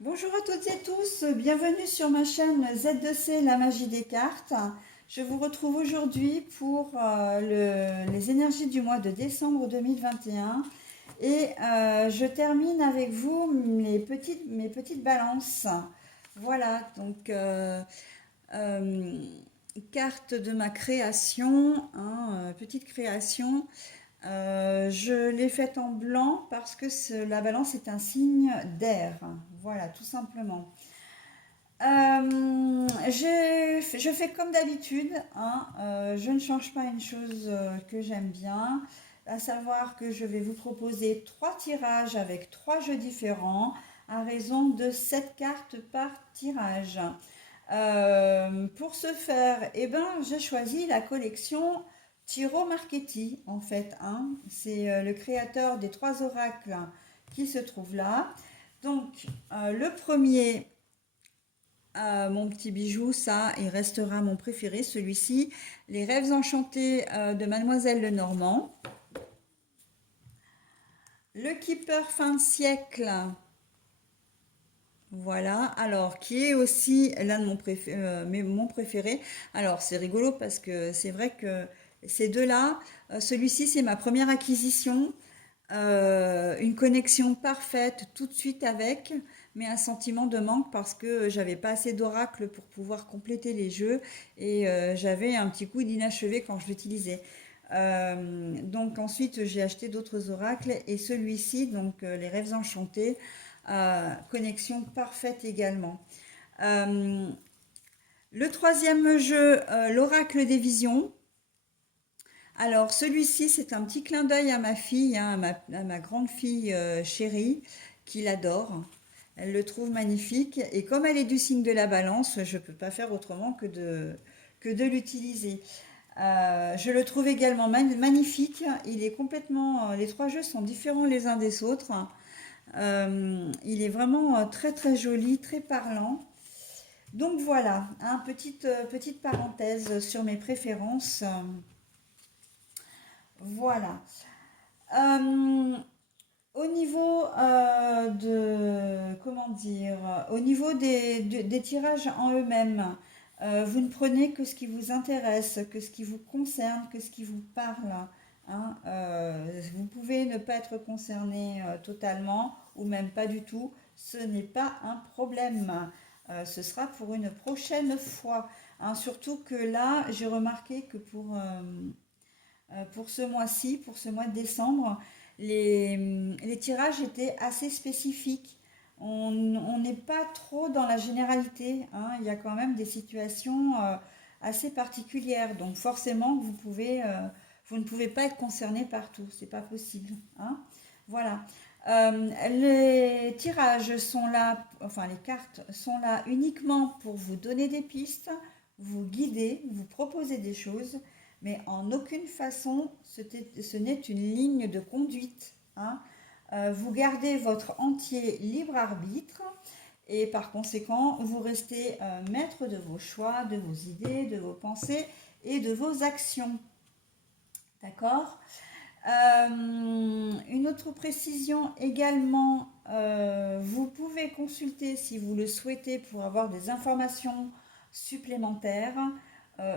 Bonjour à toutes et tous, bienvenue sur ma chaîne Z2C, la magie des cartes. Je vous retrouve aujourd'hui pour les énergies du mois de décembre 2021 et je termine avec vous mes petites balances. Voilà, donc euh, carte de ma création, hein, petite création. Je l'ai faite en blanc parce que la balance est un signe d'air. Voilà, tout simplement. Je fais comme d'habitude, hein, je ne change pas une chose que j'aime bien, à savoir que je vais vous proposer trois tirages avec trois jeux différents à raison de 7 cartes par tirage. Pour ce faire, eh ben, j'ai choisi la collection Tiro Marchetti, en fait, hein. C'est le créateur des trois oracles qui se trouve là. Donc, le premier, mon petit bijou, ça, il restera mon préféré, celui-ci, Les rêves enchantés de Mademoiselle Lenormand. Le Keeper fin de siècle, voilà, alors qui est aussi l'un de mon préféré. Alors c'est rigolo parce que c'est vrai que ces deux-là, celui-ci c'est ma première acquisition, une connexion parfaite tout de suite avec, mais un sentiment de manque parce que j'avais pas assez d'oracles pour pouvoir compléter les jeux et j'avais un petit coup d'inachevé quand je l'utilisais. Donc ensuite j'ai acheté d'autres oracles et celui-ci, donc les rêves enchantés, connexion parfaite également. Euh, le troisième jeu, l'oracle des visions. Alors celui-ci, c'est un petit clin d'œil à ma fille, hein, à ma grande fille chérie, qui l'adore. Elle le trouve magnifique et comme elle est du signe de la balance, je ne peux pas faire autrement que de l'utiliser. Je le trouve également magnifique. Il est complètement. Les trois jeux sont différents les uns des autres. Il est vraiment très très joli, très parlant. Donc voilà, hein, petite parenthèse sur mes préférences. Voilà. Euh, Au niveau comment dire, au niveau des tirages en eux-mêmes, vous ne prenez que ce qui vous intéresse, que ce qui vous concerne, que ce qui vous parle, hein. Vous pouvez ne pas être concerné totalement ou même pas du tout. Ce n'est pas un problème. Ce sera pour une prochaine fois, hein. Surtout que là, j'ai remarqué que pour ce mois-ci, pour ce mois de décembre, les tirages étaient assez spécifiques. On n'est pas trop dans la généralité, hein. Il y a quand même des situations assez particulières. Donc forcément, vous ne pouvez pas être concerné partout. C'est pas possible, hein. Voilà. Les tirages sont là, enfin les cartes sont là uniquement pour vous donner des pistes, vous guider, vous proposer des choses, mais en aucune façon ce n'est une ligne de conduite, hein. Vous gardez votre entier libre arbitre et par conséquent, vous restez maître de vos choix, de vos idées, de vos pensées et de vos actions. D'accord. Une autre précision également, vous pouvez consulter si vous le souhaitez pour avoir des informations supplémentaires,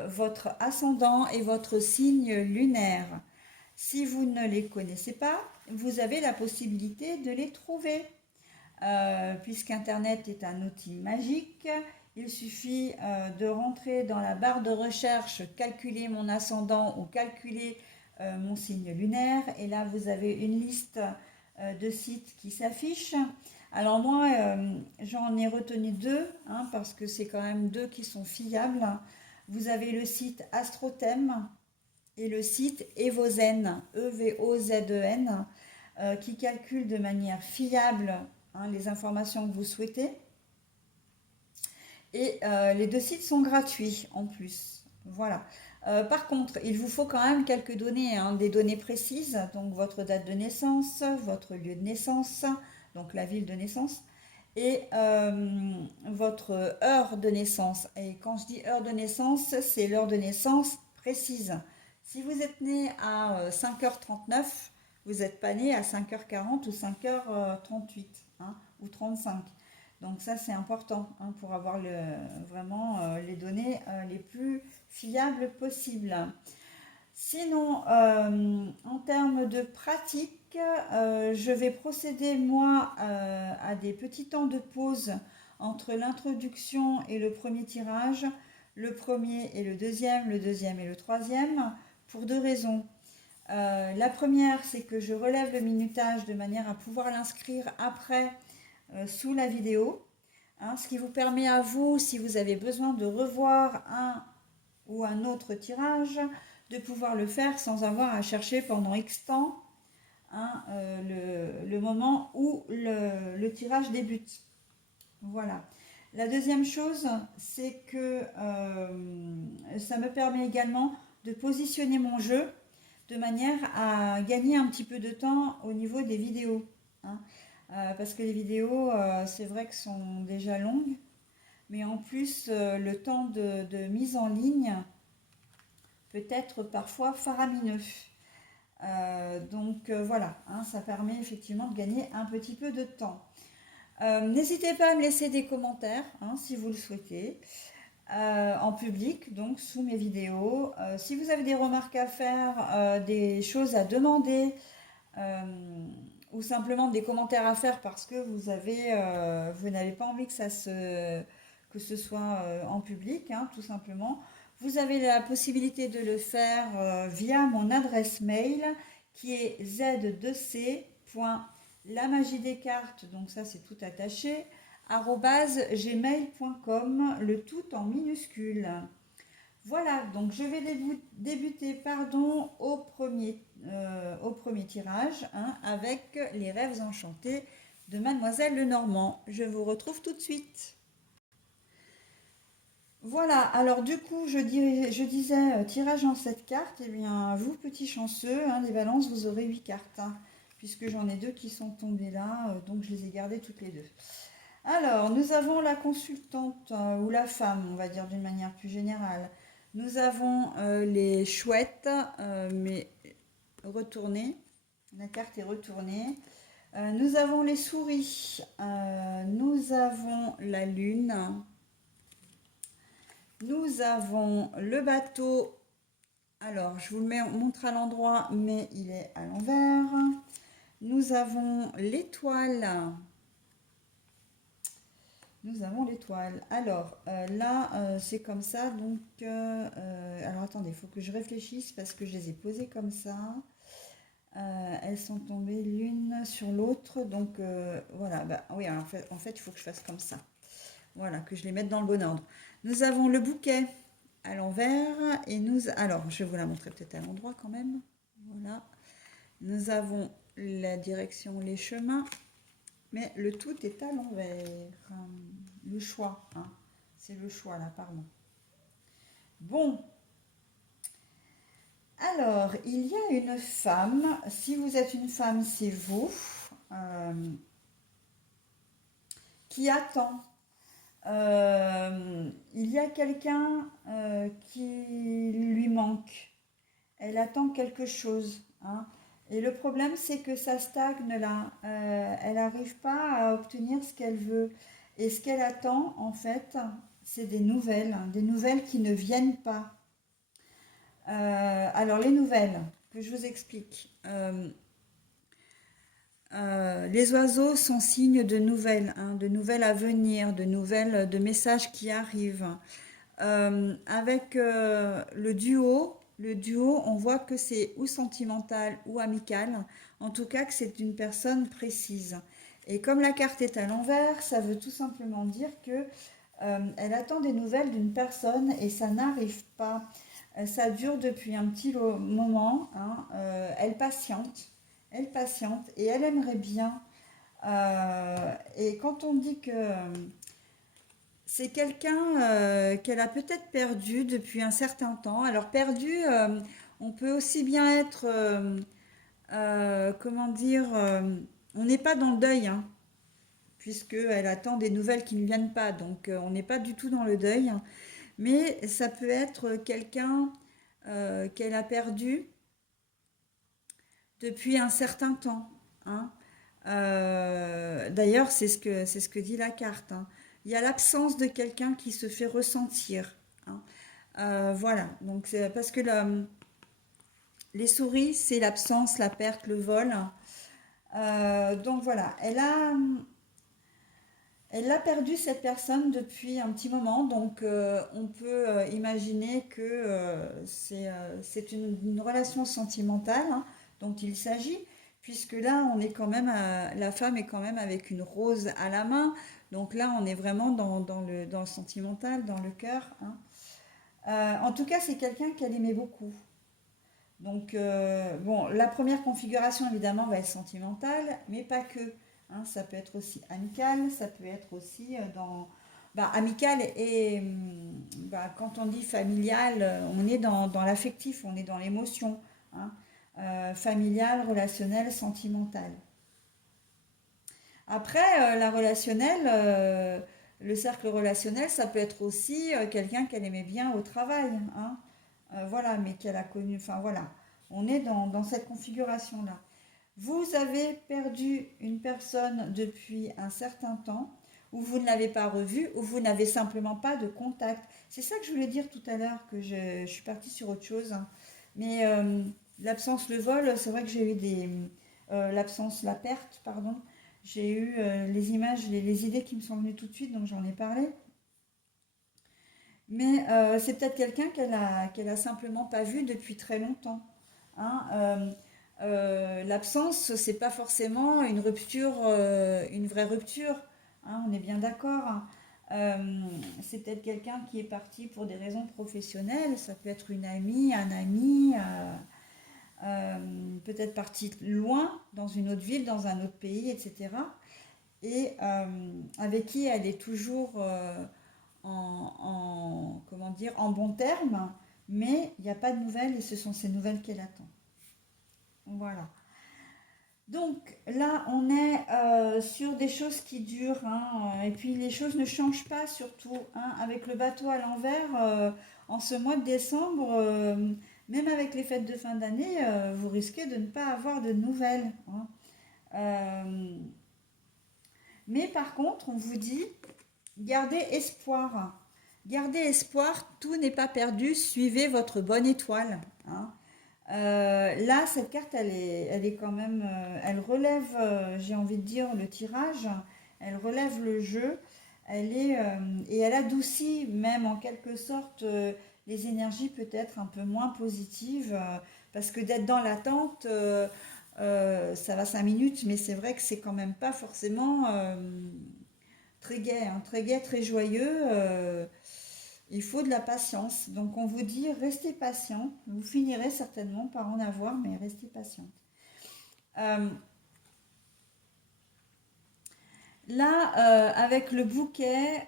votre ascendant et votre signe lunaire. Si vous ne les connaissez pas, vous avez la possibilité de les trouver. Puisqu'Internet est un outil magique, il suffit de rentrer dans la barre de recherche, calculer mon ascendant ou calculer mon signe lunaire. Et là, vous avez une liste de sites qui s'affichent. Alors moi, j'en ai retenu deux, hein, parce que c'est quand même deux qui sont fiables. Vous avez le site Astrothème et le site Evozen, Evozen, qui calcule de manière fiable, hein, les informations que vous souhaitez. Et les deux sites sont gratuits en plus. Voilà. Par contre, il vous faut quand même quelques données, hein, des données précises, donc votre date de naissance, votre lieu de naissance, donc la ville de naissance, et votre heure de naissance. Et quand je dis heure de naissance, c'est l'heure de naissance précise. Si vous êtes né à 5h39, vous n'êtes pas né à 5h40 ou 5h38, hein, ou 35. Donc ça, c'est important hein, pour avoir vraiment les données les plus fiables possibles. Sinon, en termes de pratique, je vais procéder, moi, à des petits temps de pause entre l'introduction et le premier tirage, le premier et le deuxième et le troisième, pour deux raisons. La première, c'est que je relève le minutage de manière à pouvoir l'inscrire après sous la vidéo, hein, ce qui vous permet à vous, si vous avez besoin de revoir un ou un autre tirage, de pouvoir le faire sans avoir à chercher pendant X temps hein, le moment où le tirage débute. Voilà. La deuxième chose, c'est que ça me permet également de positionner mon jeu de manière à gagner un petit peu de temps au niveau des vidéos. Hein. Parce que les vidéos, c'est vrai que sont déjà longues, mais en plus, le temps de mise en ligne peut être parfois faramineux. Voilà, hein, ça permet effectivement de gagner un petit peu de temps. N'hésitez pas à me laisser des commentaires hein, si vous le souhaitez, en public, donc sous mes vidéos. Si vous avez des remarques à faire, des choses à demander, ou simplement des commentaires à faire parce que vous n'avez pas envie que ce soit en public, hein, tout simplement. Vous avez la possibilité de le faire via mon adresse mail qui est z2c.lamagidescartes, donc ça c'est tout attaché, @gmail.com, le tout en minuscule. Voilà, donc je vais débuter au premier tirage hein, avec les rêves enchantés de Mademoiselle Lenormand. Je vous retrouve tout de suite. Voilà, alors du coup, je disais tirage en 7 cartes. Eh bien, vous, petits chanceux, hein, les balances, vous aurez 8 cartes, hein, puisque j'en ai deux qui sont tombées là, donc je les ai gardées toutes les deux. Alors, nous avons la consultante, ou la femme, on va dire d'une manière plus générale. Nous avons les chouettes, mais retournées. La carte est retournée. Nous avons les souris. Nous avons la lune. Nous avons le bateau. Alors, je vous le montre à l'endroit, mais il est à l'envers. Nous avons l'étoile. Nous avons l'étoile. Alors, là, c'est comme ça. Donc, alors attendez, il faut que je réfléchisse parce que je les ai posées comme ça. Elles sont tombées l'une sur l'autre. Donc, voilà. Bah, oui, alors, en fait, il faut que je fasse comme ça. Voilà, que je les mette dans le bon ordre. Nous avons le bouquet à l'envers. Alors, je vais vous la montrer peut-être à l'endroit quand même. Voilà. Nous avons la direction, les chemins. Mais le tout est à l'envers. Le choix, hein. C'est le choix là, pardon. Bon. Alors, il y a une femme. Si vous êtes une femme, c'est vous. Qui attend. Il y a quelqu'un qui lui manque. Elle attend quelque chose, hein. Et le problème, c'est que ça stagne là. Elle n'arrive pas à obtenir ce qu'elle veut. Et ce qu'elle attend, en fait, c'est des nouvelles qui ne viennent pas. Alors, les nouvelles, que je vous explique. Les oiseaux sont signes de nouvelles, hein, de nouvelles à venir, de messages qui arrivent. Avec le duo, on voit que c'est ou sentimental ou amical, en tout cas que c'est une personne précise. Et comme la carte est à l'envers, ça veut tout simplement dire que elle attend des nouvelles d'une personne et ça n'arrive pas. Ça dure depuis un petit moment, hein, elle patiente et elle aimerait bien. Et quand on dit que c'est quelqu'un qu'elle a peut-être perdu depuis un certain temps. Alors perdu, on peut aussi bien être, comment dire, on n'est pas dans le deuil, hein, puisqu'elle attend des nouvelles qui ne viennent pas. Donc on n'est pas du tout dans le deuil. Hein. Mais ça peut être quelqu'un qu'elle a perdu depuis un certain temps. Hein. D'ailleurs, c'est ce que dit la carte, hein. Il y a l'absence de quelqu'un qui se fait ressentir, hein. Voilà, donc c'est parce que les souris, c'est l'absence, la perte, le vol. Donc voilà, elle a perdu cette personne depuis un petit moment, donc on peut imaginer que c'est une relation sentimentale, hein, dont il s'agit, puisque là, on est quand même la femme est quand même avec une rose à la main, donc là, on est vraiment dans le sentimental, dans le cœur, hein. En tout cas, c'est quelqu'un qu'elle aimait beaucoup. Donc, bon, la première configuration, évidemment, va être sentimentale, mais pas que, hein. Ça peut être aussi amical, ça peut être aussi bah, amical bah, quand on dit familial, on est dans l'affectif, on est dans l'émotion, hein. Familial, relationnel, sentimental. Après, le cercle relationnel, ça peut être aussi quelqu'un qu'elle aimait bien au travail, hein. Voilà, mais qu'elle a connu. Enfin voilà, on est dans cette configuration-là. Vous avez perdu une personne depuis un certain temps, ou vous ne l'avez pas revue, ou vous n'avez simplement pas de contact. C'est ça que je voulais dire tout à l'heure, que je suis partie sur autre chose, hein. Mais l'absence, le vol, c'est vrai que j'ai eu l'absence, la perte, pardon. J'ai eu les images, les idées qui me sont venues tout de suite, donc j'en ai parlé. Mais c'est peut-être quelqu'un qu'elle a simplement pas vu depuis très longtemps, hein. L'absence, c'est pas forcément une rupture, une vraie rupture, hein, on est bien d'accord, hein. C'est peut-être quelqu'un qui est parti pour des raisons professionnelles, ça peut être une amie, un ami, peut-être parti loin, dans une autre ville, dans un autre pays, etc. Et avec qui elle est toujours comment dire, en bon terme, mais il n'y a pas de nouvelles et ce sont ces nouvelles qu'elle attend. Voilà. Donc là, on est sur des choses qui durent, hein, et puis les choses ne changent pas surtout, hein, avec le bateau à l'envers. En ce mois de décembre, même avec les fêtes de fin d'année, vous risquez de ne pas avoir de nouvelles, hein. Euh, mais par contre, on vous dit, gardez espoir. Gardez espoir, tout n'est pas perdu, suivez votre bonne étoile, hein. Là, cette carte, elle est quand même, elle relève, j'ai envie de dire, le tirage, elle relève le jeu, et elle adoucit même en quelque sorte les énergies peut-être un peu moins positives, parce que d'être dans l'attente, ça va 5 minutes, mais c'est vrai que c'est quand même pas forcément très gai, hein, très gai, très joyeux. Il faut de la patience. Donc on vous dit, restez patient. Vous finirez certainement par en avoir, mais restez patiente. Euh, Là, avec le bouquet,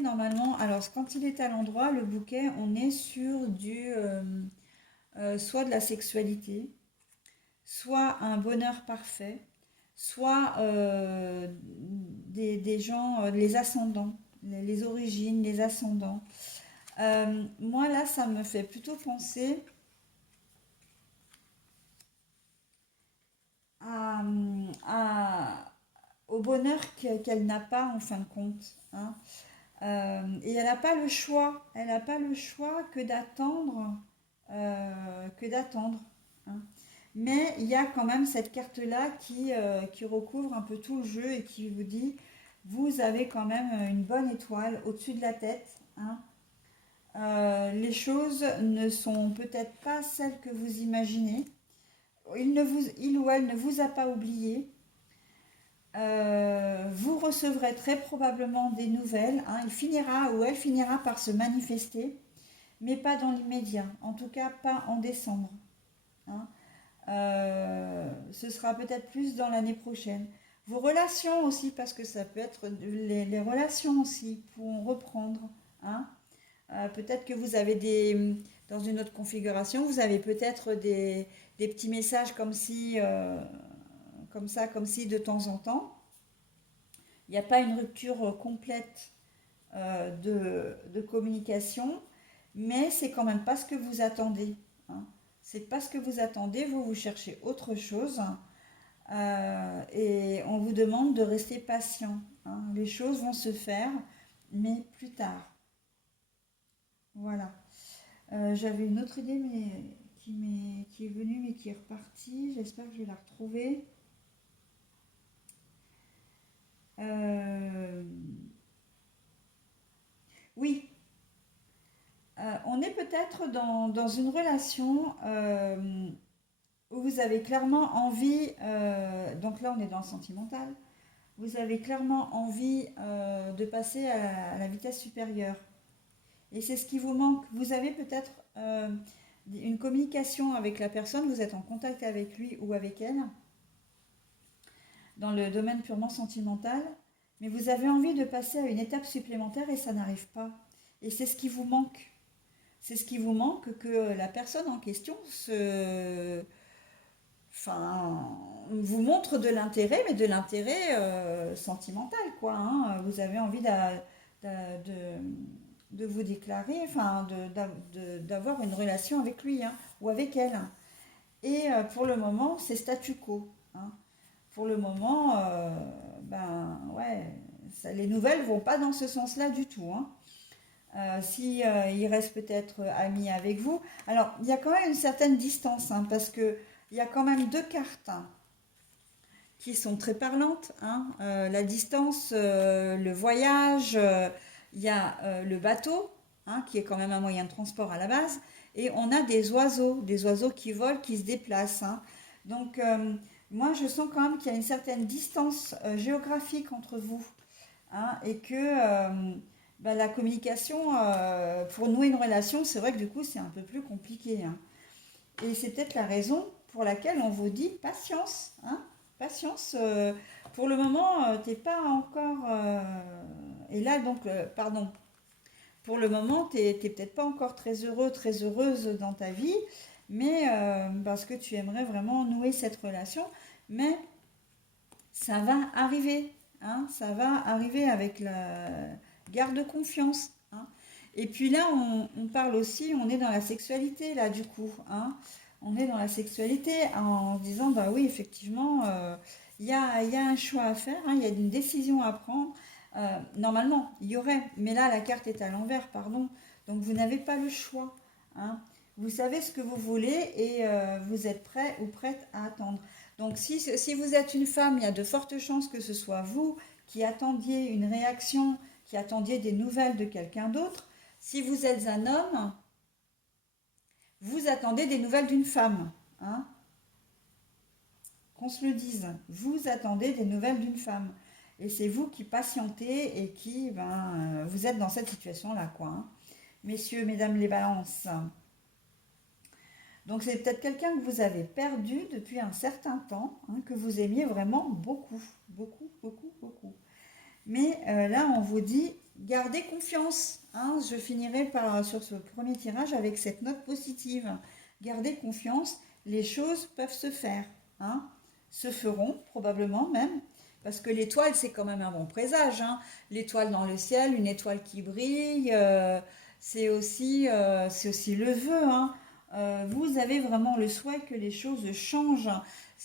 normalement, alors quand il est à l'endroit, le bouquet, on est sur soit de la sexualité, soit un bonheur parfait, soit des gens, les ascendants, les origines, les ascendants. Moi, là, ça me fait plutôt penser à, au bonheur qu'elle n'a pas en fin de compte, hein. Et elle n'a pas le choix, elle n'a pas le choix que d'attendre, hein. Mais il y a quand même cette carte-là qui recouvre un peu tout le jeu et qui vous dit, vous avez quand même une bonne étoile au-dessus de la tête, hein. Les choses ne sont peut-être pas celles que vous imaginez. Il ou elle ne vous a pas oublié. Vous recevrez très probablement des nouvelles, hein. Il finira ou elle finira par se manifester, mais pas dans l'immédiat. En tout cas, pas en décembre, hein. Ce sera peut-être plus dans l'année prochaine. Vos relations aussi, parce que ça peut être les relations aussi pourront reprendre, hein. Peut-être que vous avez dans une autre configuration, vous avez peut-être des petits messages comme si, comme ça, comme si de temps en temps. Il n'y a pas une rupture complète de communication, mais c'est quand même pas ce que vous attendez, hein. C'est pas ce que vous attendez, vous cherchez autre chose. Et on vous demande de rester patient, hein. Les choses vont se faire, mais plus tard. Voilà. J'avais une autre idée, mais qui est venue, mais qui est repartie. J'espère que je vais la retrouver. Euh, oui, on est peut-être dans une relation où vous avez clairement envie, donc là on est dans le sentimental, vous avez clairement envie de passer à la vitesse supérieure. Et c'est ce qui vous manque. Vous avez peut-être une communication avec la personne, vous êtes en contact avec lui ou avec elle, dans le domaine purement sentimental, mais vous avez envie de passer à une étape supplémentaire et ça n'arrive pas. Et c'est ce qui vous manque. C'est ce qui vous manque que la personne en question enfin, vous montre de l'intérêt, mais de l'intérêt sentimental, quoi, hein. Vous avez envie de vous déclarer, enfin, d'avoir une relation avec lui, hein, ou avec elle. Et pour le moment, c'est statu quo, hein. Pour le moment, ben ouais, les nouvelles vont pas dans ce sens-là du tout, hein. Si il reste peut-être ami avec vous. Alors, il y a quand même une certaine distance, hein, parce que il y a quand même deux cartes, hein, qui sont très parlantes, hein. La distance, le voyage, il y a le bateau, hein, qui est quand même un moyen de transport à la base, et on a des oiseaux qui volent, qui se déplacent, hein. Donc, moi, je sens quand même qu'il y a une certaine distance géographique entre vous, hein, et que bah, la communication, pour nouer une relation, c'est vrai que du coup, c'est un peu plus compliqué, hein. Et c'est peut-être la raison pour laquelle on vous dit patience, hein, patience. Pour le moment, t'es pas encore. Et là, donc, pardon. Pour le moment, t'es peut-être pas encore très heureux, très heureuse dans ta vie, mais parce que tu aimerais vraiment nouer cette relation. Mais ça va arriver, hein, ça va arriver avec la garde confiance, hein. Et puis là, on parle aussi, on est dans la sexualité là du coup, hein. On est dans la sexualité en se disant bah oui effectivement il y a un choix à faire, hein, il y a une décision à prendre. Normalement il y aurait, mais là la carte est à l'envers, pardon. Donc vous n'avez pas le choix, hein. Vous savez ce que vous voulez et vous êtes prêt ou prête à attendre. Donc si vous êtes une femme, il y a de fortes chances que ce soit vous qui attendiez une réaction, qui attendiez des nouvelles de quelqu'un d'autre. Si vous êtes un homme, vous attendez des nouvelles d'une femme, hein, qu'on se le dise. Vous attendez des nouvelles d'une femme. Et c'est vous qui patientez et qui, ben, vous êtes dans cette situation-là, quoi, hein. Messieurs, mesdames les balances. Donc c'est peut-être quelqu'un que vous avez perdu depuis un certain temps, hein, que vous aimiez vraiment beaucoup, beaucoup, beaucoup, beaucoup. Mais là, on vous dit, gardez confiance, hein. Je finirai sur ce premier tirage avec cette note positive. Gardez confiance, les choses peuvent se faire, hein. Se feront probablement même, parce que l'étoile, c'est quand même un bon présage, hein. L'étoile dans le ciel, une étoile qui brille, c'est aussi le vœu, hein. Vous avez vraiment le souhait que les choses changent.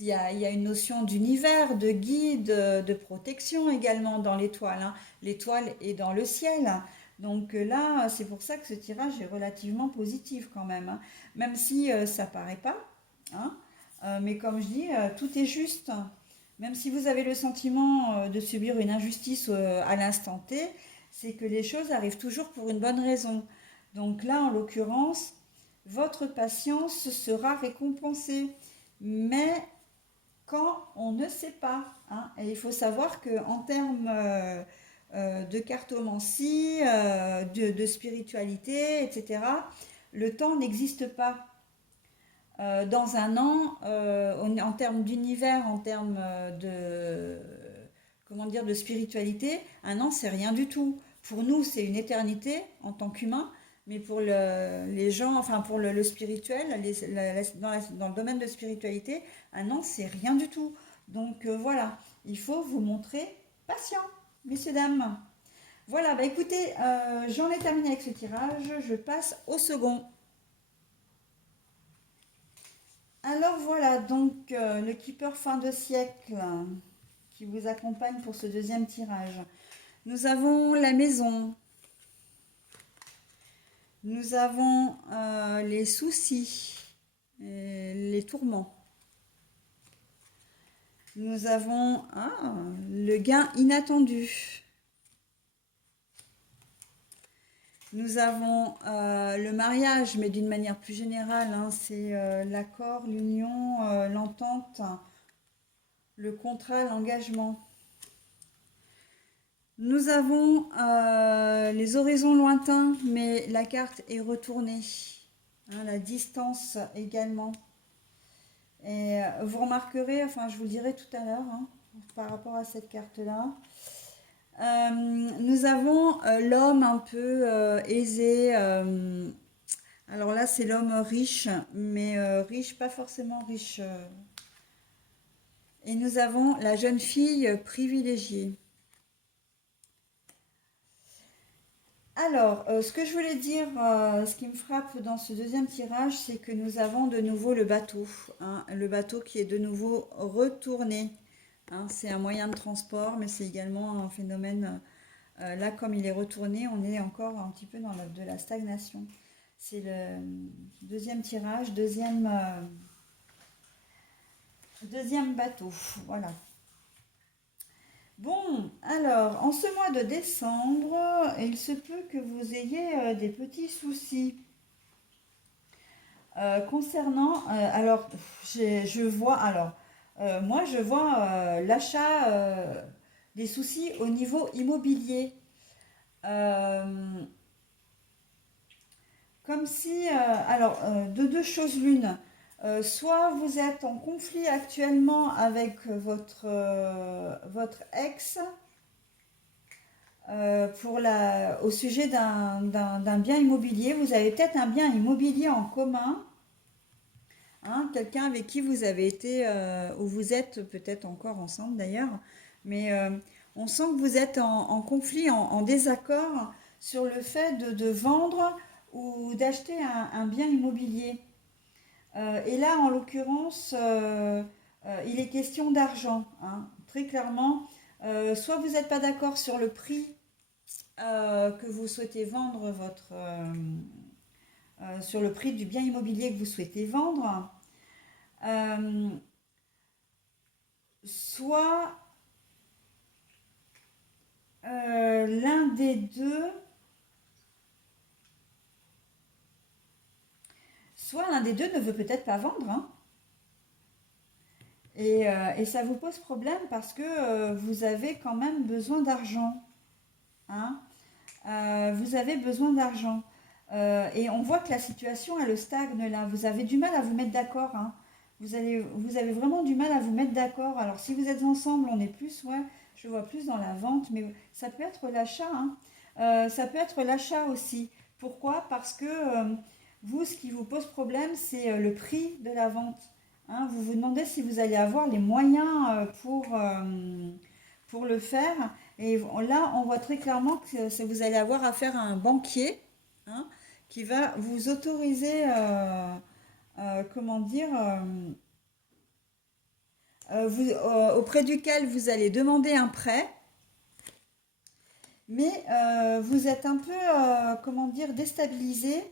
Il y a une notion d'univers, de guide, de protection également dans l'étoile, hein. L'étoile est dans le ciel. Donc là, c'est pour ça que ce tirage est relativement positif quand même, hein. Même si ça paraît pas, hein. Mais comme je dis, tout est juste. Même si vous avez le sentiment de subir une injustice à l'instant T, c'est que les choses arrivent toujours pour une bonne raison. Donc là, en l'occurrence, votre patience sera récompensée. Mais quand on ne sait pas, hein, et il faut savoir qu'en termes de cartomancie, de spiritualité, etc., le temps n'existe pas. Dans un an, en termes d'univers, en termes comment dire, de spiritualité, un an, c'est rien du tout. Pour nous, c'est une éternité en tant qu'humain, mais pour les gens, enfin pour le spirituel, dans le domaine de spiritualité, un an, c'est rien du tout. Donc voilà, il faut vous montrer patient, messieurs, dames. Voilà, bah écoutez, j'en ai terminé avec ce tirage, je passe au second. Alors voilà, donc le Keeper fin de siècle qui vous accompagne pour ce deuxième tirage. Nous avons la maison, nous avons les soucis, les tourments. Nous avons le gain inattendu. Nous avons le mariage, mais d'une manière plus générale, hein, c'est l'accord, l'union, l'entente, le contrat, l'engagement. Nous avons les horizons lointains, mais la carte est retournée. Hein, la distance également. Et vous remarquerez, enfin je vous le dirai tout à l'heure, hein, par rapport à cette carte-là. Nous avons l'homme un peu aisé. Alors là, c'est l'homme riche, mais riche, pas forcément riche. Et nous avons la jeune fille privilégiée. Alors, ce que je voulais dire, ce qui me frappe dans ce deuxième tirage, c'est que nous avons de nouveau le bateau, hein, le bateau qui est de nouveau retourné. Hein, c'est un moyen de transport, mais c'est également un phénomène. Là, comme il est retourné, on est encore un petit peu dans de la stagnation. C'est le deuxième tirage, deuxième bateau. Voilà. Bon, alors, en ce mois de décembre, il se peut que vous ayez des petits soucis. Concernant, alors, je vois, alors, moi, je vois l'achat, des soucis au niveau immobilier. Euh, Comme si, alors, de deux choses l'une. Soit vous êtes en conflit actuellement avec votre ex au sujet d'un bien immobilier. Vous avez peut-être un bien immobilier en commun, hein, quelqu'un avec qui vous avez été, ou vous êtes peut-être encore ensemble d'ailleurs, mais on sent que vous êtes en conflit, en désaccord sur le fait de vendre ou d'acheter un bien immobilier. Et là, en l'occurrence, il est question d'argent, hein, très clairement. Soit vous n'êtes pas d'accord sur le prix que vous souhaitez vendre sur le prix du bien immobilier que vous souhaitez vendre, euh, soit l'un des deux, soit l'un des deux ne veut peut-être pas vendre, hein, et ça vous pose problème parce que vous avez quand même besoin d'argent, hein. Vous avez besoin d'argent. Et on voit que la situation, elle stagne là. Vous avez du mal à vous mettre d'accord, hein. Vous avez vraiment du mal à vous mettre d'accord. Alors, si vous êtes ensemble, on est plus, ouais, je vois plus dans la vente, mais ça peut être l'achat, hein. Ça peut être l'achat aussi. Pourquoi? Parce que vous, ce qui vous pose problème, c'est le prix de la vente. Hein. Vous vous demandez si vous allez avoir les moyens pour le faire. Et là, on voit très clairement que vous allez avoir affaire à un banquier, hein, qui va vous autoriser, comment dire, auprès duquel vous allez demander un prêt, mais vous êtes un peu, comment dire, déstabilisé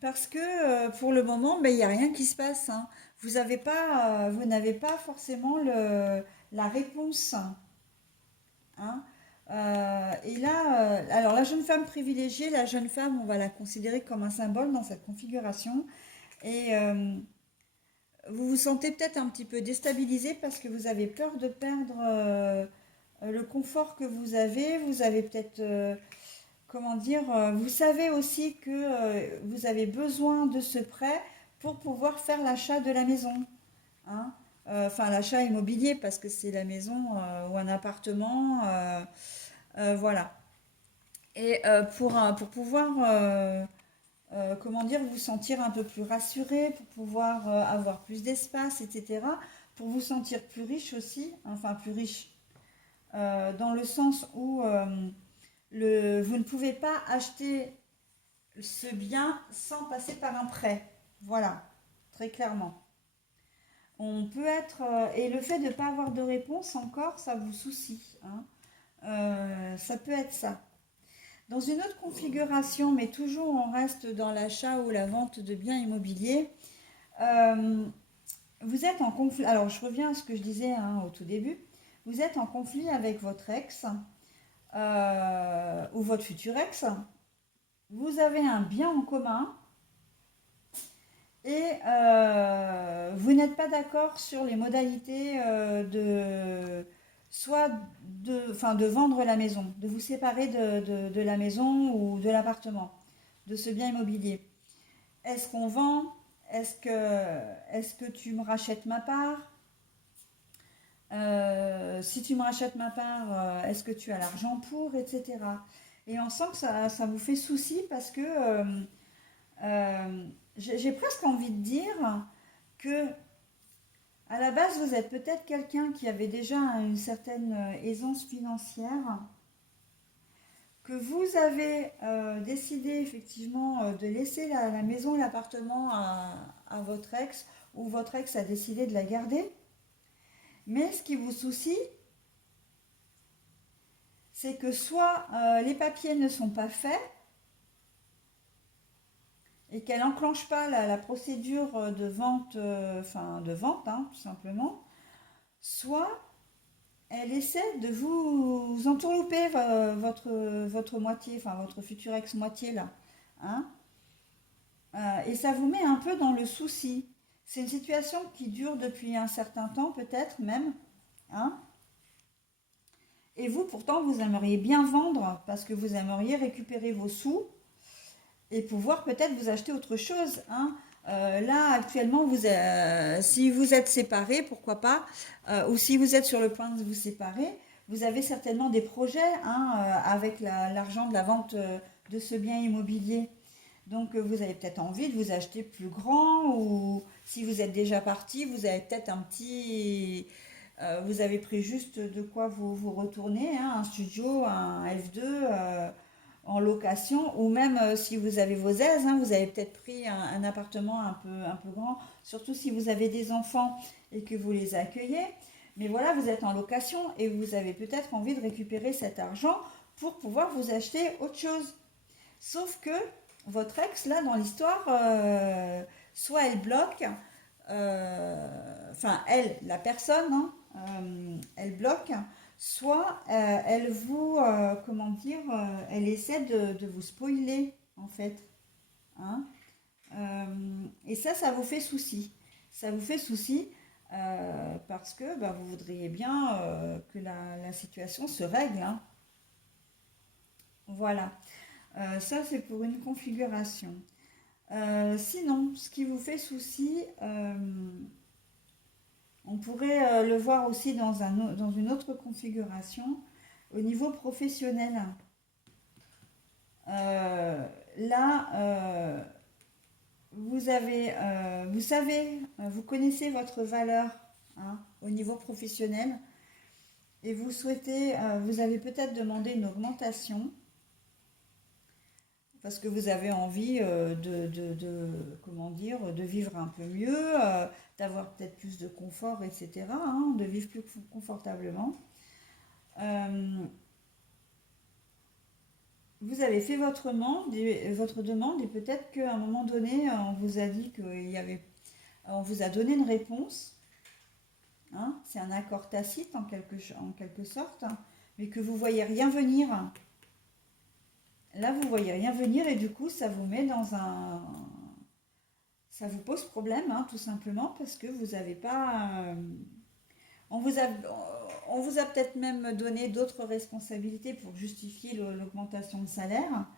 parce que pour le moment, ben, il n'y a rien qui se passe, hein. Vous n'avez pas forcément la réponse, hein. Et là, alors la jeune femme privilégiée, la jeune femme, on va la considérer comme un symbole dans cette configuration. Et vous vous sentez peut-être un petit peu déstabilisé parce que vous avez peur de perdre le confort que vous avez. Vous avez peut-être, comment dire, vous savez aussi que vous avez besoin de ce prêt pour pouvoir faire l'achat de la maison, hein. Enfin, l'achat immobilier parce que c'est la maison ou un appartement. Voilà. Et pour pouvoir, comment dire, vous sentir un peu plus rassuré, pour pouvoir avoir plus d'espace, etc., pour vous sentir plus riche aussi, enfin plus riche, dans le sens où vous ne pouvez pas acheter ce bien sans passer par un prêt. Voilà, très clairement. On peut être... et le fait de ne pas avoir de réponse encore, ça vous soucie, hein. Ça peut être ça. Dans une autre configuration, mais toujours on reste dans l'achat ou la vente de biens immobiliers, euh, vous êtes en conflit. Alors je reviens à ce que je disais, hein, au tout début. Vous êtes en conflit avec votre ex ou votre futur ex. Vous avez un bien en commun et vous n'êtes pas d'accord sur les modalités soit de vendre la maison, de vous séparer de la maison ou de l'appartement, de ce bien immobilier. Est-ce qu'on vend? Est-ce que tu me rachètes ma part? Si tu me rachètes ma part, est-ce que tu as l'argent pour, etc. Et on sent que ça vous fait souci parce que j'ai presque envie de dire que à la base, vous êtes peut-être quelqu'un qui avait déjà une certaine aisance financière, que vous avez décidé effectivement de laisser la maison, l'appartement à votre ex, ou votre ex a décidé de la garder. Mais ce qui vous soucie, c'est que soit les papiers ne sont pas faits et qu'elle n'enclenche pas la procédure de vente, de vente, hein, tout simplement, soit elle essaie de vous entourlouper votre moitié, enfin votre futur ex-moitié là, hein. Et ça vous met un peu dans le souci. C'est une situation qui dure depuis un certain temps, peut-être même, hein. Et vous, pourtant, vous aimeriez bien vendre parce que vous aimeriez récupérer vos sous et pouvoir peut-être vous acheter autre chose, hein. Là, actuellement, si vous êtes séparés, pourquoi pas, ou si vous êtes sur le point de vous séparer, vous avez certainement des projets, hein, avec l'argent de la vente de ce bien immobilier. Donc, vous avez peut-être envie de vous acheter plus grand, ou si vous êtes déjà parti, vous avez peut-être vous avez pris juste de quoi vous retourner, hein, un studio, un F2 en location, ou même si vous avez vos aises, hein, vous avez peut-être pris un appartement un peu grand, surtout si vous avez des enfants et que vous les accueillez. Mais voilà, vous êtes en location et vous avez peut-être envie de récupérer cet argent pour pouvoir vous acheter autre chose. Sauf que votre ex, là, dans l'histoire, soit elle bloque, elle, la personne, hein, elle bloque, soit elle vous, comment dire, elle essaie de vous spoiler, en fait, hein. Et ça vous fait souci. Ça vous fait souci parce que bah, vous voudriez bien que la situation se règle, hein. Voilà. Ça, c'est pour une configuration. Sinon, ce qui vous fait souci, on pourrait le voir aussi dans une autre configuration au niveau professionnel. Là, vous savez, vous connaissez votre valeur, hein, au niveau professionnel et vous souhaitez, vous avez peut-être demandé une augmentation parce que vous avez envie comment dire, de vivre un peu mieux, d'avoir peut-être plus de confort, etc., hein, de vivre plus confortablement. Euh, Vous avez fait votre demande et peut-être qu'à un moment donné, on vous a dit on vous a donné une réponse, hein, c'est un accord tacite en quelque sorte, hein, mais que vous voyez rien venir. Là, vous voyez rien venir et du coup, ça vous pose problème, hein, tout simplement parce que vous n'avez pas, on vous a, on vous a peut-être même donné d'autres responsabilités pour justifier l'augmentation de salaire.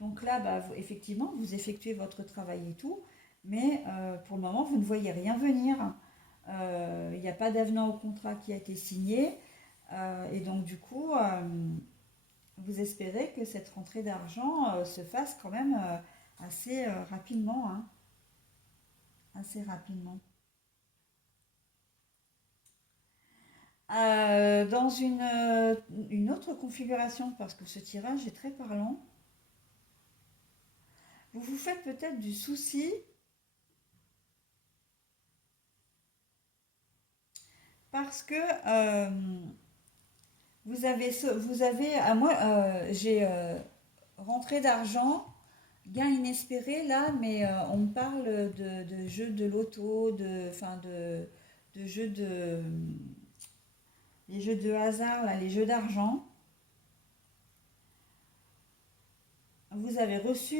Donc là, bah, effectivement, vous effectuez votre travail et tout, mais pour le moment, vous ne voyez rien venir. Il n'y a pas d'avenant au contrat qui a été signé. Et donc, du coup, vous espérez que cette rentrée d'argent se fasse quand même assez rapidement, hein, assez rapidement. Dans une autre configuration, parce que ce tirage est très parlant, vous vous faites peut-être du souci parce que vous avez, à moi, j'ai rentrée d'argent, gain inespéré là, mais on me parle de jeux de loto, enfin de jeux les jeux de hasard là, les jeux d'argent. Vous avez reçu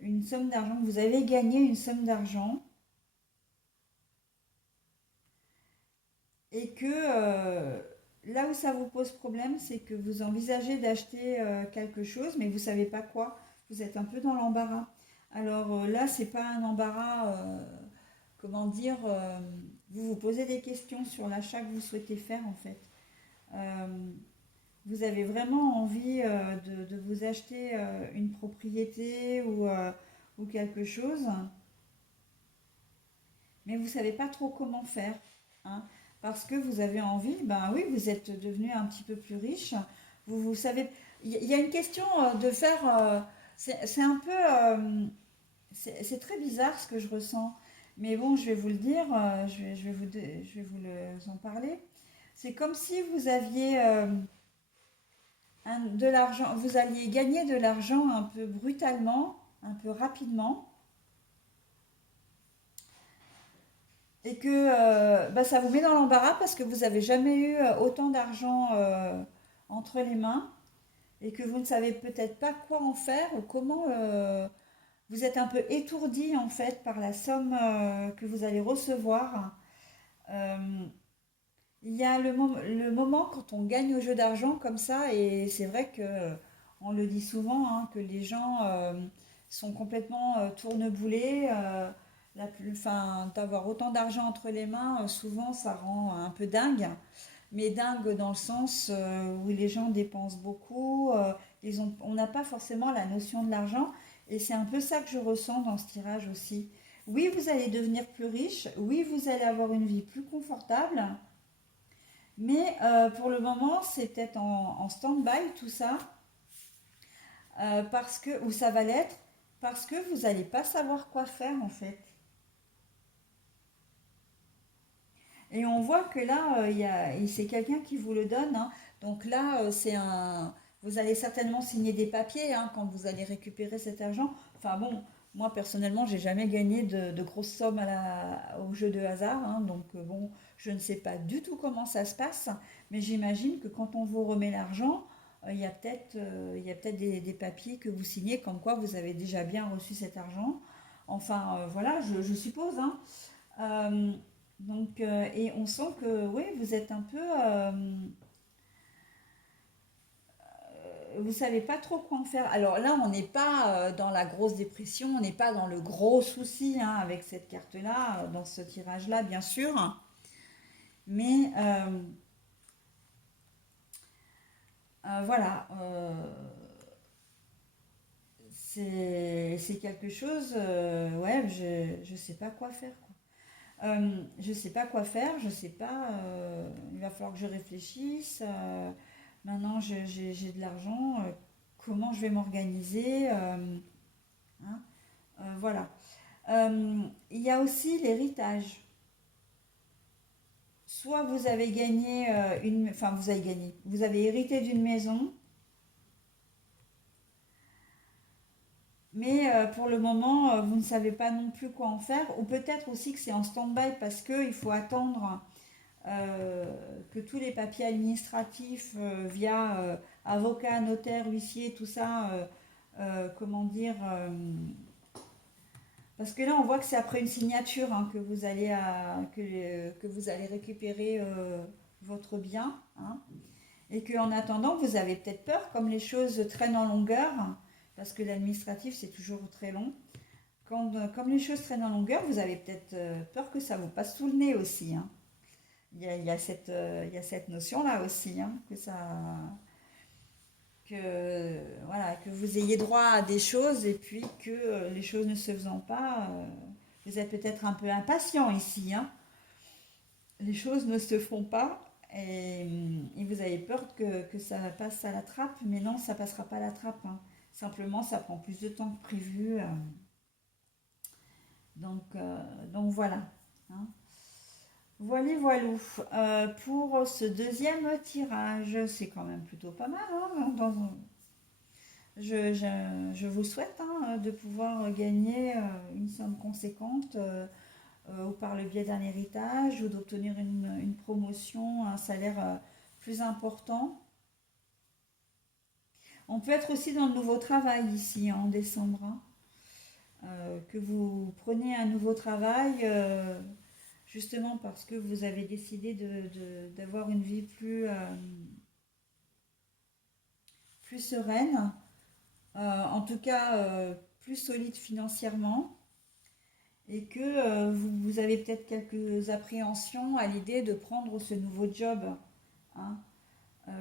une somme d'argent, vous avez gagné une somme d'argent et que là où ça vous pose problème, c'est que vous envisagez d'acheter quelque chose, mais vous ne savez pas quoi. Vous êtes un peu dans l'embarras. Alors là, c'est pas un embarras, comment dire, vous vous posez des questions sur l'achat que vous souhaitez faire en fait. Euh, vous avez vraiment envie de vous acheter une propriété ou quelque chose, mais vous ne savez pas trop comment faire, hein, parce que vous avez envie, ben oui, vous êtes devenu un petit peu plus riche, vous savez, il y a une question de faire, c'est un peu, c'est très bizarre ce que je ressens, mais bon, je vais vous le dire, je vais vous en parler. C'est comme si vous aviez de l'argent, vous alliez gagner de l'argent un peu brutalement, un peu rapidement, et que bah, ça vous met dans l'embarras parce que vous n'avez jamais eu autant d'argent entre les mains et que vous ne savez peut-être pas quoi en faire ou comment vous êtes un peu étourdi en fait par la somme que vous allez recevoir. Euh, il y a le moment quand on gagne au jeu d'argent comme ça et c'est vrai que on le dit souvent hein, que les gens sont complètement tourneboulés. Enfin, d'avoir autant d'argent entre les mains, souvent ça rend un peu dingue, mais dingue dans le sens où les gens dépensent beaucoup, on n'a pas forcément la notion de l'argent, et c'est un peu ça que je ressens dans ce tirage aussi. Oui, vous allez devenir plus riche, oui, vous allez avoir une vie plus confortable, mais pour le moment, c'est peut-être en stand-by tout ça, parce que, ou ça va l'être, parce que vous n'allez pas savoir quoi faire en fait. Et on voit que là, c'est quelqu'un qui vous le donne, hein. Donc là, vous allez certainement signer des papiers hein, quand vous allez récupérer cet argent. Enfin bon, moi personnellement, j'ai jamais gagné de grosses sommes au jeu de hasard, hein. Donc bon, je ne sais pas du tout comment ça se passe, mais j'imagine que quand on vous remet l'argent, il y a peut-être des papiers que vous signez comme quoi vous avez déjà bien reçu cet argent. Enfin voilà, je suppose, hein. Euh, et on sent que oui, vous êtes un peu, vous savez pas trop quoi en faire. Alors là, on n'est pas dans la grosse dépression, on n'est pas dans le gros souci hein, avec cette carte-là, dans ce tirage-là, bien sûr. Mais voilà, c'est quelque chose, ouais, je sais pas quoi faire, quoi. Je sais pas quoi faire, je sais pas, il va falloir que je réfléchisse. Maintenant, j'ai de l'argent, comment je vais m'organiser, hein, voilà. Il y a aussi l'héritage. Soit vous avez gagné enfin vous avez gagné, vous avez hérité d'une maison, mais pour le moment, vous ne savez pas non plus quoi en faire, ou peut-être aussi que c'est en stand-by parce qu'il faut attendre euh, que tous les papiers administratifs via avocat, notaire, huissier, tout ça, comment dire, parce que là on voit que c'est après une signature hein, que vous allez récupérer votre bien, hein, et qu'en attendant vous avez peut-être peur, comme les choses traînent en longueur, parce que l'administratif c'est toujours très long. Comme les choses traînent en longueur, vous avez peut-être peur que ça vous passe sous le nez aussi, hein. Il y a cette notion-là aussi, hein, voilà, que vous ayez droit à des choses et puis que les choses ne se faisant pas, vous êtes peut-être un peu impatient ici, hein. Les choses ne se font pas et vous avez peur que ça passe à la trappe, mais non, ça passera pas à la trappe, hein. Simplement, ça prend plus de temps que prévu. Donc, donc voilà, hein. Voilà, voilou. Pour ce deuxième tirage, c'est quand même plutôt pas mal, hein, je vous souhaite hein, de pouvoir gagner une somme conséquente ou par le biais d'un héritage ou d'obtenir une promotion, un salaire plus important. On peut être aussi dans le nouveau travail ici en décembre, hein. Que vous preniez un nouveau travail justement parce que vous avez décidé d'avoir une vie plus sereine, en tout cas plus solide financièrement, et que vous avez peut-être quelques appréhensions à l'idée de prendre ce nouveau job, hein.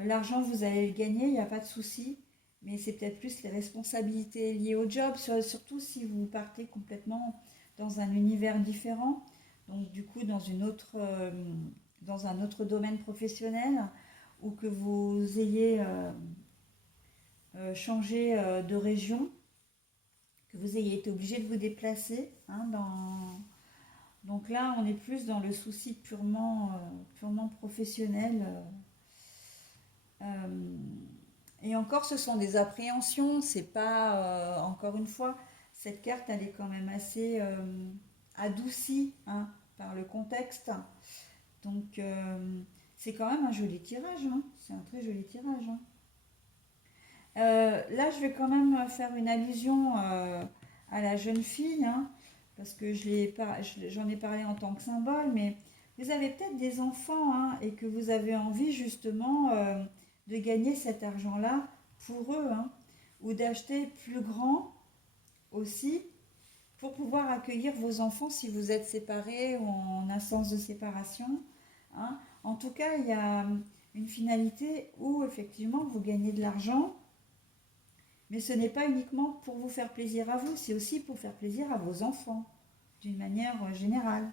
L'argent, vous allez le gagner, il n'y a pas de souci, mais c'est peut-être plus les responsabilités liées au job, surtout si vous partez complètement dans un univers différent, donc du coup dans un autre domaine professionnel, ou que vous ayez changé de région, que vous ayez été obligé de vous déplacer, hein, donc là, on est plus dans le souci purement professionnel. Euh, et encore, ce sont des appréhensions. C'est pas, encore une fois, cette carte, elle est quand même assez adoucie hein, par le contexte. Donc, c'est quand même un joli tirage, hein. C'est un très joli tirage, hein. Là, je vais quand même faire une allusion à la jeune fille, hein, parce que j'en ai parlé en tant que symbole, mais vous avez peut-être des enfants hein, et que vous avez envie justement de gagner cet argent-là pour eux, hein, ou d'acheter plus grand aussi pour pouvoir accueillir vos enfants si vous êtes séparés ou en instance de séparation, hein. En tout cas, il y a une finalité où effectivement vous gagnez de l'argent, mais ce n'est pas uniquement pour vous faire plaisir à vous, c'est aussi pour faire plaisir à vos enfants, d'une manière générale.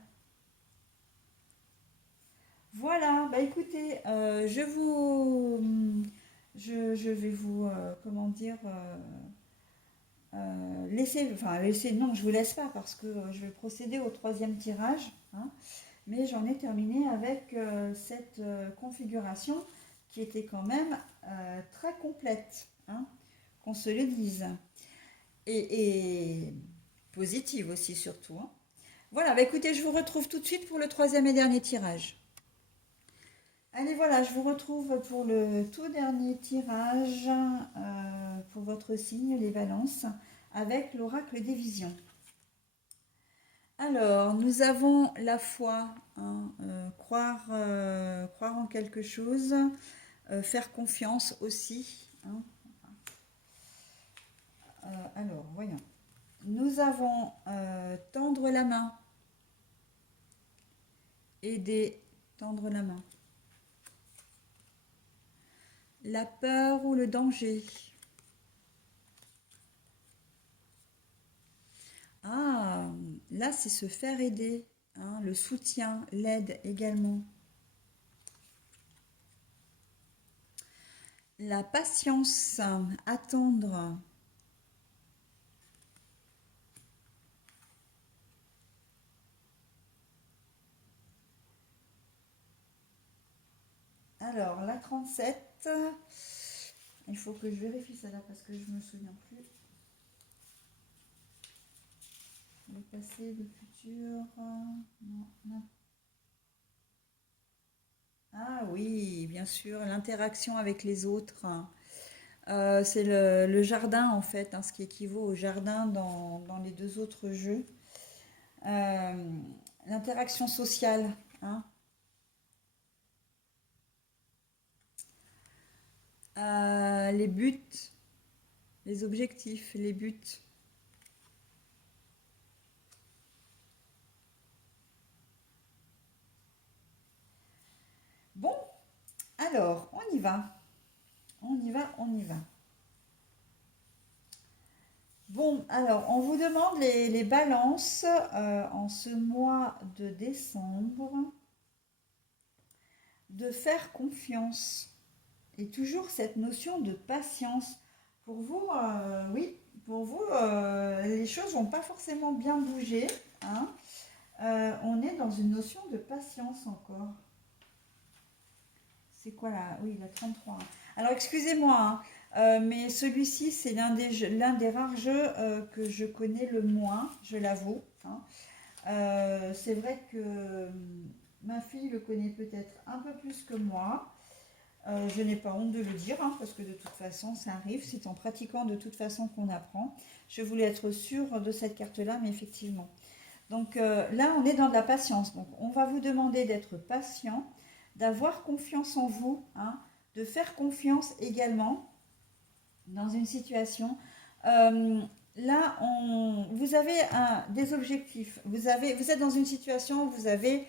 Voilà, bah écoutez, je vais vous, comment dire, laisser, non, je vous laisse pas parce que je vais procéder au troisième tirage, hein, mais j'en ai terminé avec cette configuration qui était quand même très complète, hein, qu'on se le dise. Et positive aussi surtout, hein. Voilà, bah écoutez, je vous retrouve tout de suite pour le troisième et dernier tirage. Allez, voilà, je vous retrouve pour le tout dernier tirage pour votre signe, les balances, avec l'oracle des visions. Alors, nous avons la foi, hein, croire en quelque chose, faire confiance aussi, hein. Alors, voyons. Nous avons tendre la main, aider, tendre la main. La peur ou le danger. Ah, là, c'est se faire aider, hein, le soutien, l'aide également. La patience, attendre. Alors, la 37, il faut que je vérifie ça là parce que je ne me souviens plus. Le passé, le futur. Non, non. Ah oui, bien sûr, l'interaction avec les autres. C'est le jardin en fait, hein, ce qui équivaut au jardin dans les deux autres jeux. Euh, L'interaction sociale, hein. Les buts, les objectifs, les buts. Bon, alors, on y va. On y va, on y va. Bon, alors, on vous demande les balances en ce mois de décembre de faire confiance. Et toujours cette notion de patience. Pour vous, oui, pour vous, les choses vont pas forcément bien bouger, hein. On est dans une notion de patience encore. C'est quoi là? Oui, la 33. Alors, excusez-moi, hein, mais celui-ci, c'est l'un des rares jeux que je connais le moins, je l'avoue, hein. C'est vrai que ma fille le connaît peut-être un peu plus que moi. Je n'ai pas honte de le dire, hein, parce que de toute façon, ça arrive. C'est en pratiquant de toute façon qu'on apprend. Je voulais être sûre de cette carte-là, mais effectivement. Donc là, on est dans de la patience. Donc, on va vous demander d'être patient, d'avoir confiance en vous, hein, de faire confiance également dans une situation. Euh, Là, vous avez des objectifs. Vous êtes dans une situation où vous avez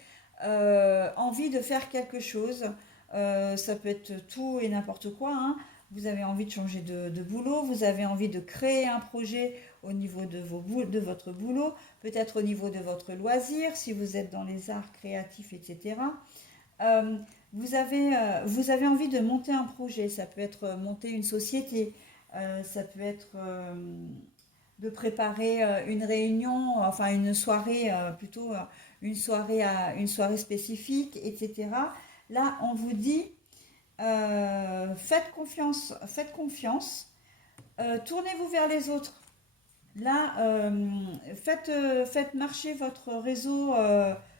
envie de faire quelque chose. Ça peut être tout et n'importe quoi, hein. Vous avez envie de changer de boulot, vous avez envie de créer un projet au niveau de votre boulot, peut-être au niveau de votre loisir, si vous êtes dans les arts créatifs, etc. Euh, vous avez envie de monter un projet, ça peut être monter une société, ça peut être de préparer une réunion, enfin une soirée, plutôt une soirée spécifique, etc. Là, on vous dit, faites confiance, tournez-vous vers les autres. Là, faites marcher votre réseau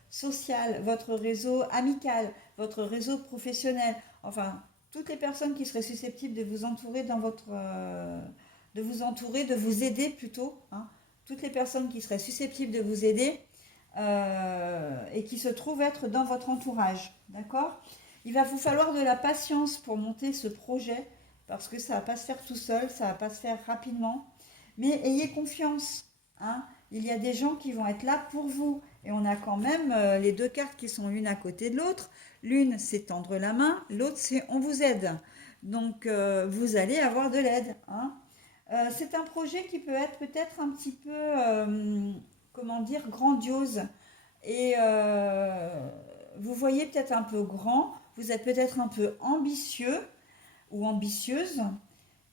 social, votre réseau amical, votre réseau professionnel. Enfin, toutes les personnes qui seraient susceptibles de vous entourer de vous entourer, de vous aider plutôt, hein. Toutes les personnes qui seraient susceptibles de vous aider et qui se trouvent être dans votre entourage. D'accord? Il va vous falloir de la patience pour monter ce projet parce que ça ne va pas se faire tout seul, ça ne va pas se faire rapidement. Mais ayez confiance, hein. Il y a des gens qui vont être là pour vous. Et on a quand même les deux cartes qui sont l'une à côté de l'autre. L'une, c'est tendre la main, l'autre, c'est on vous aide. Donc, vous allez avoir de l'aide, hein. C'est un projet qui peut être peut-être un petit peu, comment dire, grandiose. Et vous voyez peut-être un peu grand, vous êtes peut-être un peu ambitieux ou ambitieuse.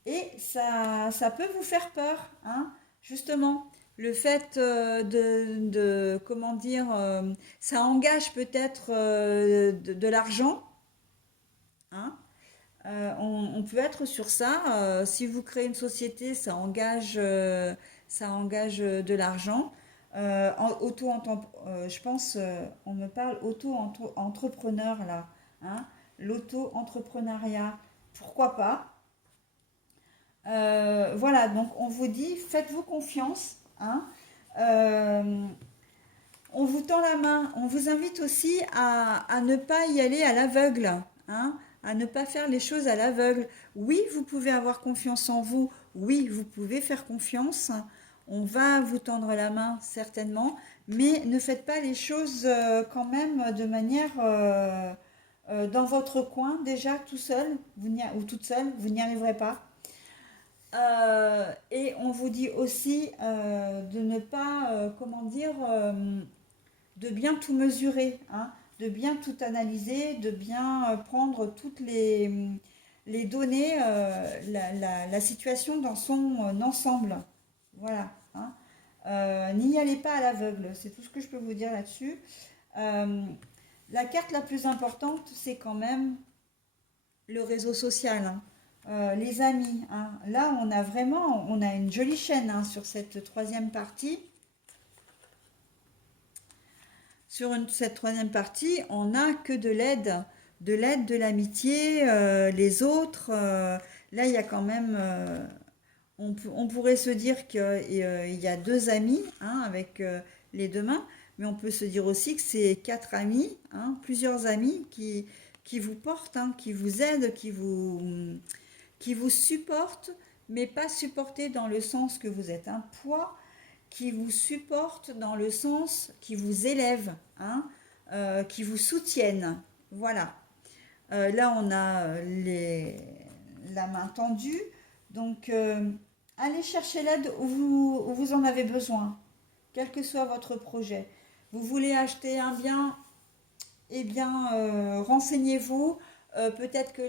Et ça peut vous faire peur, hein, justement. Le fait comment dire, ça engage peut-être de l'argent, hein. On peut être sur ça. Si vous créez une société, ça engage de l'argent. Je pense, on me parle auto-entrepreneur là, hein, l'auto-entrepreneuriat, pourquoi pas? Voilà, donc on vous dit, faites-vous confiance, hein. Euh, on vous tend la main. On vous invite aussi à ne pas y aller à l'aveugle, hein, à ne pas faire les choses à l'aveugle. Oui, vous pouvez avoir confiance en vous. Oui, vous pouvez faire confiance. On va vous tendre la main certainement, mais ne faites pas les choses quand même de manière dans votre coin déjà tout seul ou toute seule, vous n'y arriverez pas. Et on vous dit aussi de ne pas, comment dire, de bien tout mesurer, hein, de bien tout analyser, de bien prendre toutes les données, la situation dans son ensemble. Voilà, hein. N'y allez pas à l'aveugle, c'est tout ce que je peux vous dire là-dessus. Euh, la carte la plus importante, c'est quand même le réseau social, hein. Les amis, hein. Là, on a une jolie chaîne, hein, sur cette troisième partie. Cette troisième partie, on n'a que de l'aide, de l'amitié, les autres. Là, il y a quand même, on pourrait se dire qu'il y a deux amis, hein, avec les deux mains, mais on peut se dire aussi que c'est quatre amis, hein, plusieurs amis qui vous portent, hein, qui vous aident, qui vous supportent, mais pas supportés dans le sens que vous êtes un poids, qui vous supportent dans le sens qui vous élève, hein, qui vous soutiennent. Voilà. Là, on a la main tendue. Donc, allez chercher l'aide où vous en avez besoin, quel que soit votre projet. Vous voulez acheter un bien, eh bien, renseignez-vous. Peut-être que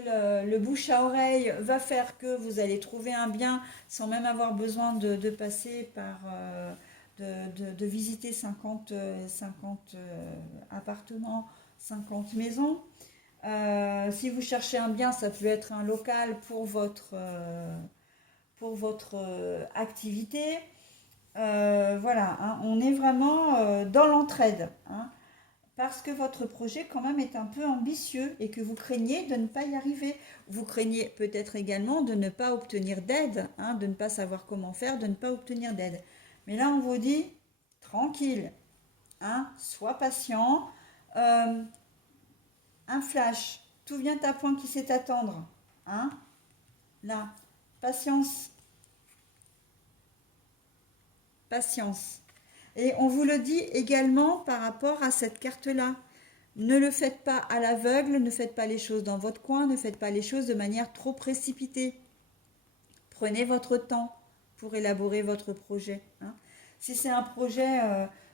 le bouche à oreille va faire que vous allez trouver un bien sans même avoir besoin de passer de visiter 50 appartements, 50 maisons. Si vous cherchez un bien, ça peut être un local pour votre activité. Voilà, hein, on est vraiment dans l'entraide, hein, parce que votre projet quand même est un peu ambitieux et que vous craignez de ne pas y arriver. Vous craignez peut-être également de ne pas obtenir d'aide, hein, de ne pas savoir comment faire, de ne pas obtenir d'aide. Mais là, on vous dit, tranquille, hein, sois patient. Euh, un flash, tout vient à point qui sait attendre. Hein, là, patience, patience. Et on vous le dit également par rapport à cette carte-là. Ne le faites pas à l'aveugle, ne faites pas les choses dans votre coin, ne faites pas les choses de manière trop précipitée. Prenez votre temps pour élaborer votre projet. Hein. Si c'est un projet,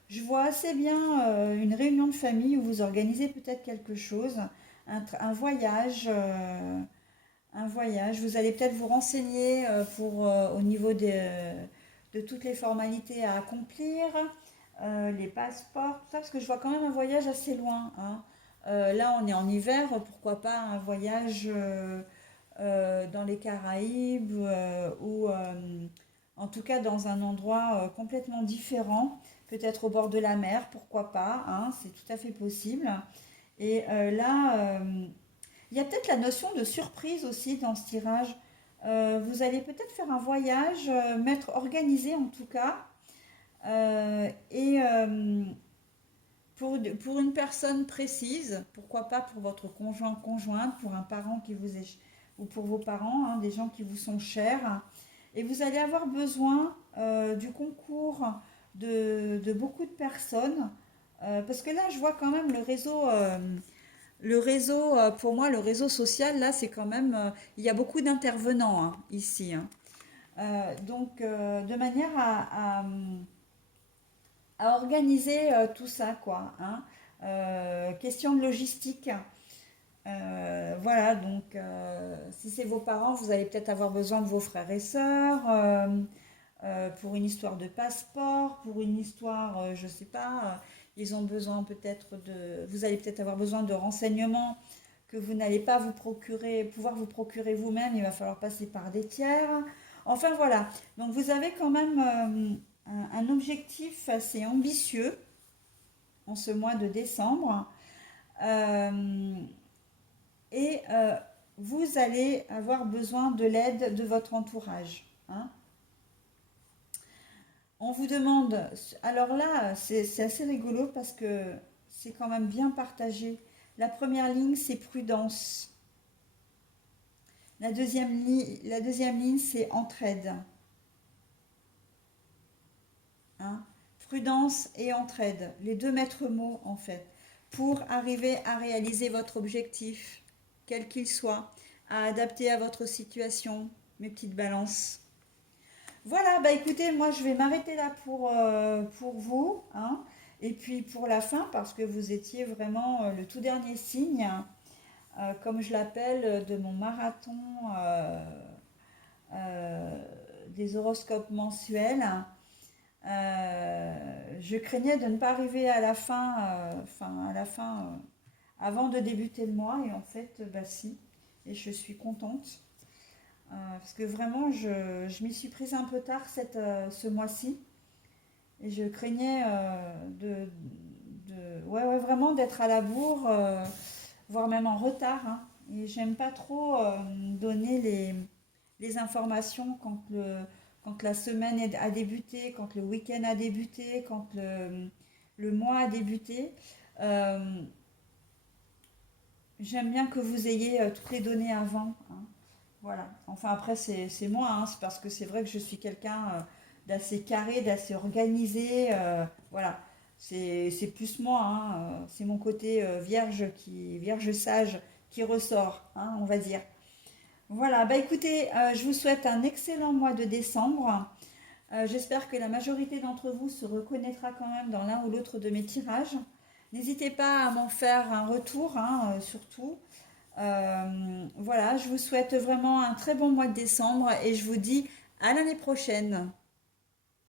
je vois assez bien une réunion de famille où vous organisez peut-être quelque chose, un voyage. Un voyage, vous allez peut-être vous renseigner au niveau de toutes les formalités à accomplir, les passeports, tout ça, parce que je vois quand même un voyage assez loin. Hein. Là, on est en hiver, pourquoi pas un voyage dans les Caraïbes ou en tout cas dans un endroit complètement différent, peut-être au bord de la mer, pourquoi pas, hein, c'est tout à fait possible. Et là, il y a peut-être la notion de surprise aussi dans ce tirage. Vous allez peut-être faire un voyage, organisé en tout cas, et pour une personne précise, pourquoi pas pour votre conjoint, conjointe, pour un parent qui vous est, ou pour vos parents, hein, des gens qui vous sont chers. Et vous allez avoir besoin du concours de beaucoup de personnes, parce que là, je vois quand même le réseau, pour moi, le réseau social, là, c'est quand même, il y a beaucoup d'intervenants hein, ici. Hein. Donc, de manière à organiser tout ça, quoi. Hein. Question de logistique. Voilà, donc si c'est vos parents, vous allez peut-être avoir besoin de vos frères et sœurs pour une histoire de passeport, pour une histoire, je sais pas, ils ont besoin peut-être vous allez peut-être avoir besoin de renseignements que vous n'allez pas vous procurer, pouvoir vous procurer vous-même, il va falloir passer par des tiers. Enfin voilà, donc vous avez quand même un objectif assez ambitieux en ce mois de décembre. Euh, et vous allez avoir besoin de l'aide de votre entourage. Hein. On vous demande, alors là, c'est assez rigolo parce que c'est quand même bien partagé. La première ligne, c'est prudence. La deuxième ligne, c'est entraide. Hein. Prudence et entraide, les deux maîtres mots en fait, pour arriver à réaliser votre objectif, quel qu'il soit, à adapter à votre situation, mes petites balances. Voilà, bah écoutez, moi je vais m'arrêter là pour vous, hein, et puis pour la fin, parce que vous étiez vraiment le tout dernier signe, comme je l'appelle, de mon marathon euh, des horoscopes mensuels. Je craignais de ne pas arriver à la fin, avant de débuter le mois, et en fait, bah si, et je suis contente. Parce que vraiment, je m'y suis prise un peu tard ce mois-ci. Et je craignais ouais, ouais, vraiment d'être à la bourre, voire même en retard. Hein. Et j'aime pas trop donner les informations quand la semaine a débuté, quand le week-end a débuté, quand le mois a débuté. Euh, J'aime bien que vous ayez toutes les données avant. Hein. Voilà. Enfin, après, c'est moi, hein. C'est parce que c'est vrai que je suis quelqu'un d'assez carré, d'assez organisé. Voilà. C'est plus moi, hein. C'est mon côté vierge sage qui ressort, hein, on va dire. Voilà. Bah écoutez, je vous souhaite un excellent mois de décembre. J'espère que la majorité d'entre vous se reconnaîtra quand même dans l'un ou l'autre de mes tirages. N'hésitez pas à m'en faire un retour, hein, surtout. Voilà, je vous souhaite vraiment un très bon mois de décembre et je vous dis à l'année prochaine.